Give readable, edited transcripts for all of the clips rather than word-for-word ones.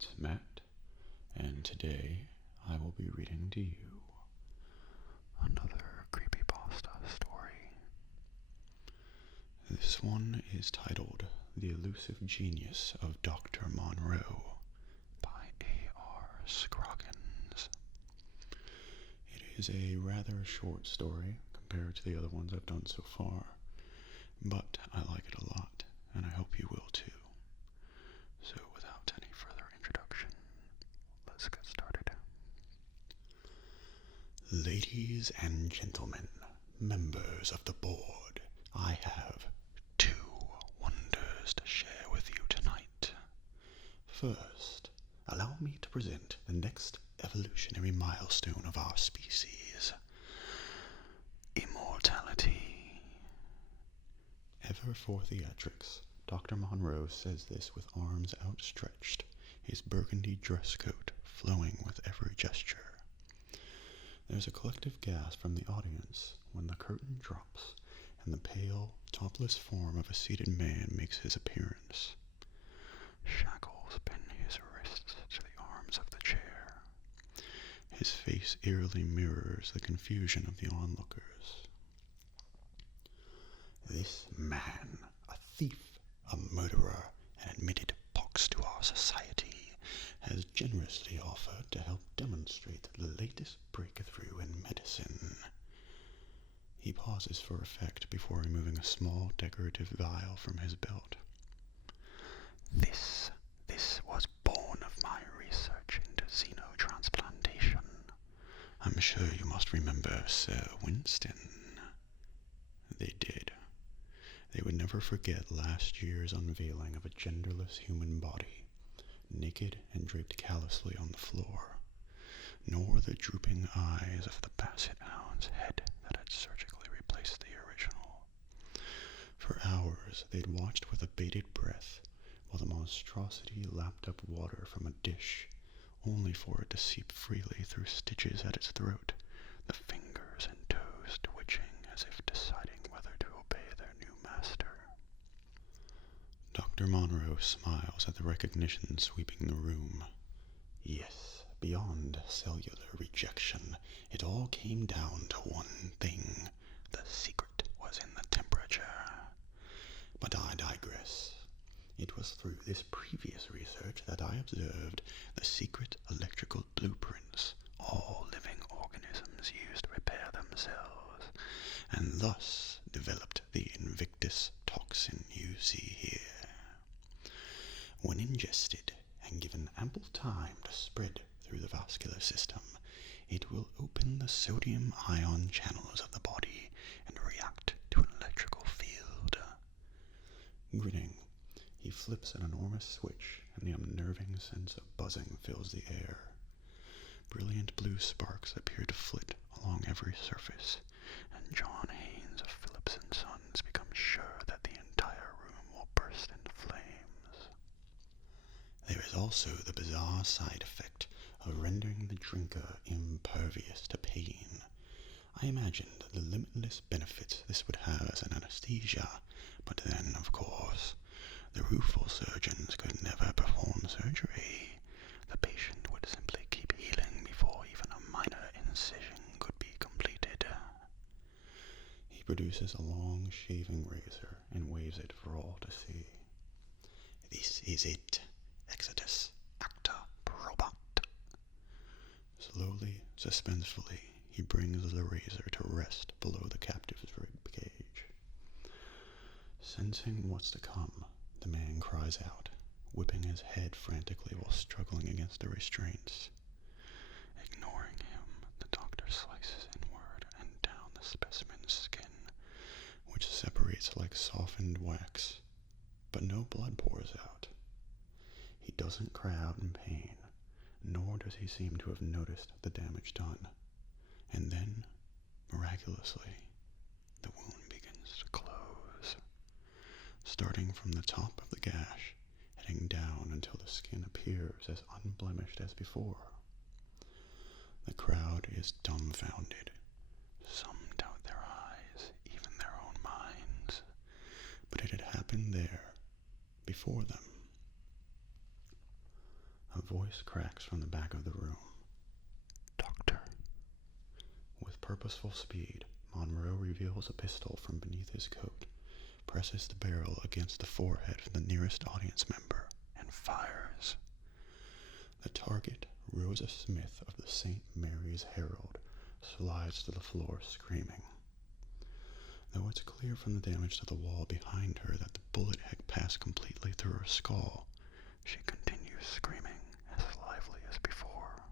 It's Matt, and today I will be reading to you another creepypasta story. This one is titled The Illusive Genius of Dr. Monroe by ARScroggins. It is a rather short story compared to the other ones I've done so far, but I like it a lot, and I hope you will too. So without any further introduction, let's get started. Ladies and gentlemen, members of the board, I have two wonders to share with you tonight. First, allow me to present the next evolutionary milestone of our species: immortality. Ever for theatrics, Dr. Monroe says this with arms outstretched, his burgundy dress coat flowing with every gesture. There's a collective gasp from the audience when the curtain drops and the pale, topless form of a seated man makes his appearance. Shackles pin his wrists to the arms of the chair. His face eerily mirrors the confusion of the onlookers. This man, a thief, a murderer, and admitted pox to our society, has generously offered to help demonstrate the latest breakthrough in medicine. He pauses for effect before removing a small decorative vial from his belt. This was born of my research into xenotransplantation. I'm sure you must remember Sir Winston. They did. They would never forget last year's unveiling of a genderless human body, naked and draped callously on the floor, nor the drooping eyes of the basset hound's head that had surgically replaced the original. For hours they'd watched with a bated breath while the monstrosity lapped up water from a dish, only for it to seep freely through stitches at its throat, the fingers and toes twitching as if deciding whether to obey their new master. Dr. Monroe smiles at the recognition sweeping the room. Yes, beyond cellular rejection, it all came down to one thing. The secret was in the temperature. But I digress. It was through this previous research that I observed the secret electrical blueprints all living organisms use to repair themselves, and thus developed the Invictus toxin you see here. When ingested and given ample time to spread through the vascular system, it will open the sodium ion channels of the body and react to an electrical field. Grinning, he flips an enormous switch, and the unnerving sense of buzzing fills the air. Brilliant blue sparks appear to flit along every surface, and John Haynes of Phillips & Sons becomes sure that the entire room will burst into flames. There is also the bizarre side effect of rendering the drinker impervious to pain. I imagined the limitless benefits this would have as an anesthesia, but then, of course, the rueful surgeons could never perform surgery. The patient would simply keep healing before even a minor incision could be completed. He produces a long shaving razor and waves it for all to see. This is it. Exodus, acta, probat. Slowly, suspensefully, he brings the razor to rest below the captive's rib cage. Sensing what's to come, the man cries out, whipping his head frantically while struggling against the restraints. Ignoring him, the doctor slices inward and down the specimen's skin, which separates like softened wax, but no blood pours out. He doesn't cry out in pain, nor does he seem to have noticed the damage done. And then, miraculously, the wound begins to close, starting from the top of the gash, heading down until the skin appears as unblemished as before. The crowd is dumbfounded. Some doubt their eyes, even their own minds. But it had happened there, before them. A voice cracks from the back of the room. "Doctor." With purposeful speed, Monroe reveals a pistol from beneath his coat, presses the barrel against the forehead of the nearest audience member, and fires. The target, Rosa Smith of the St. Mary's Herald, slides to the floor screaming. Though it's clear from the damage to the wall behind her that the bullet had passed completely through her skull, she continues screaming as lively as before.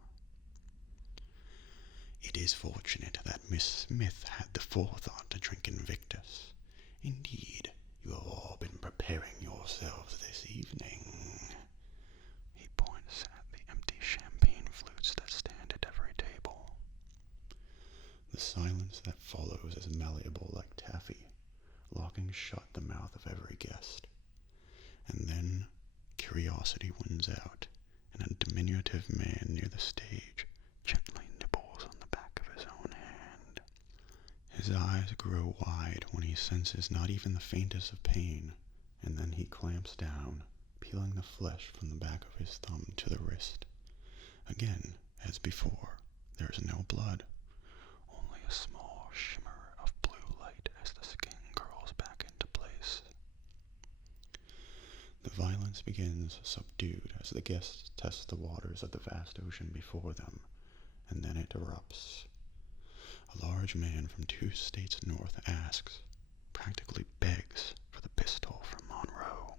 It is fortunate that Miss Smith had the forethought to drink Invictus. Indeed, you have all been preparing yourselves this evening. He points at the empty champagne flutes that stand at every table. The silence that follows is malleable like taffy, locking shut the mouth of every guest. And then, curiosity wins out, and a diminutive man near the stage gently nibbles on the back of his own hand. His eyes grow wide when he senses not even the faintest of pain, and then he clamps down, peeling the flesh from the back of his thumb to the wrist. Again, as before, there is no blood, only a small shimmer of blue light as the skin curls back into place. The violence begins subdued as the guests test the waters of the vast ocean before them, and then it erupts. A large man from 2 states north asks, practically begs, for the pistol from Monroe.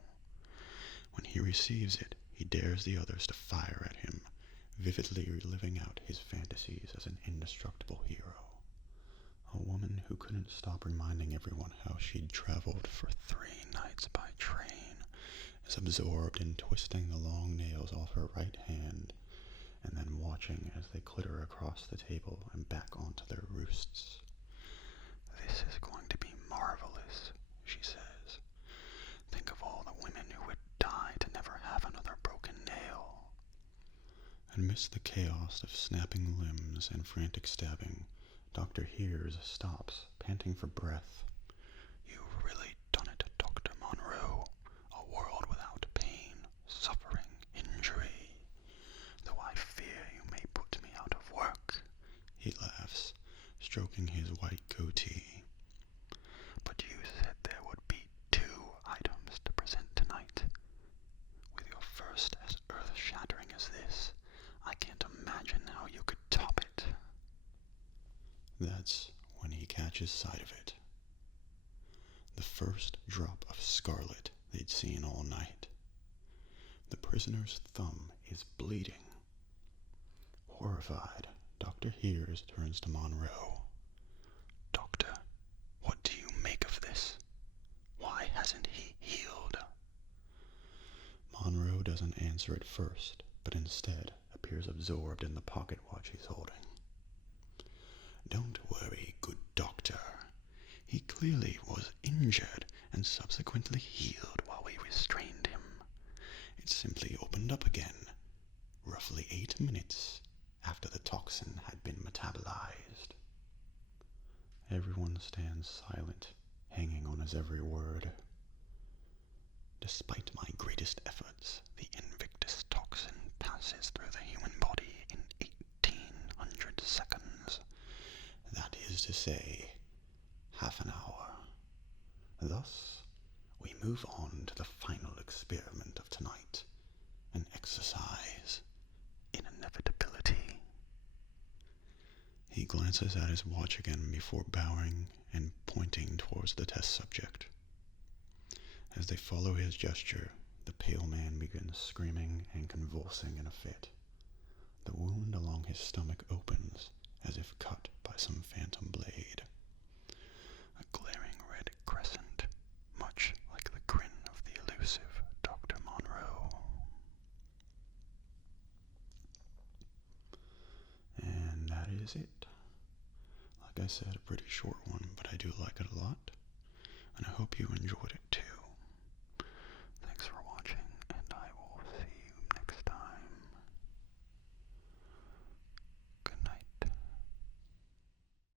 When he receives it, he dares the others to fire at him, vividly reliving out his fantasies as an indestructible hero. A woman who couldn't stop reminding everyone how she'd traveled for 3 nights by train is absorbed in twisting the long nails off her right hand, and then watching as they clitter across the table and back onto their roosts. "This is going to be marvelous," she says. "Think of all the women who would die to never have another broken nail." Amidst the chaos of snapping limbs and frantic stabbing, Dr. Hears stops, panting for breath. "You've really done it, Dr. Monroe. A world without pain, suffering, injury. Though I fear you may put me out of work," he laughs, stroking his white goatee. "But you said there would be 2 items to present tonight. With your first as earth-shattering as this, I can't imagine how you could top it." That's when he catches sight of it. The first drop of scarlet they'd seen all night. The prisoner's thumb is bleeding. Horrified, Dr. Hears turns to Monroe. "Doctor, what do you make of this? Why hasn't he healed?" Monroe doesn't answer at first, but instead appears absorbed in the pocket watch he's holding. "Don't worry, good doctor. He clearly was injured and subsequently healed while we restrained him. It simply opened up again, roughly 8 minutes after the toxin had been metabolized." Everyone stands silent, hanging on his every word. "Despite my greatest efforts, the Invictus toxin passes through the human body in 1800 seconds. That is to say, half an hour. Thus, we move on to the final experiment of tonight, an exercise in inevitability." He glances at his watch again before bowing and pointing towards the test subject. As they follow his gesture, the pale man begins screaming and convulsing in a fit. The wound along his stomach opens, as if cut by some phantom blade. A glaring red crescent, much like the grin of the elusive Dr. Monroe. And that is it. Like I said, a pretty short one, but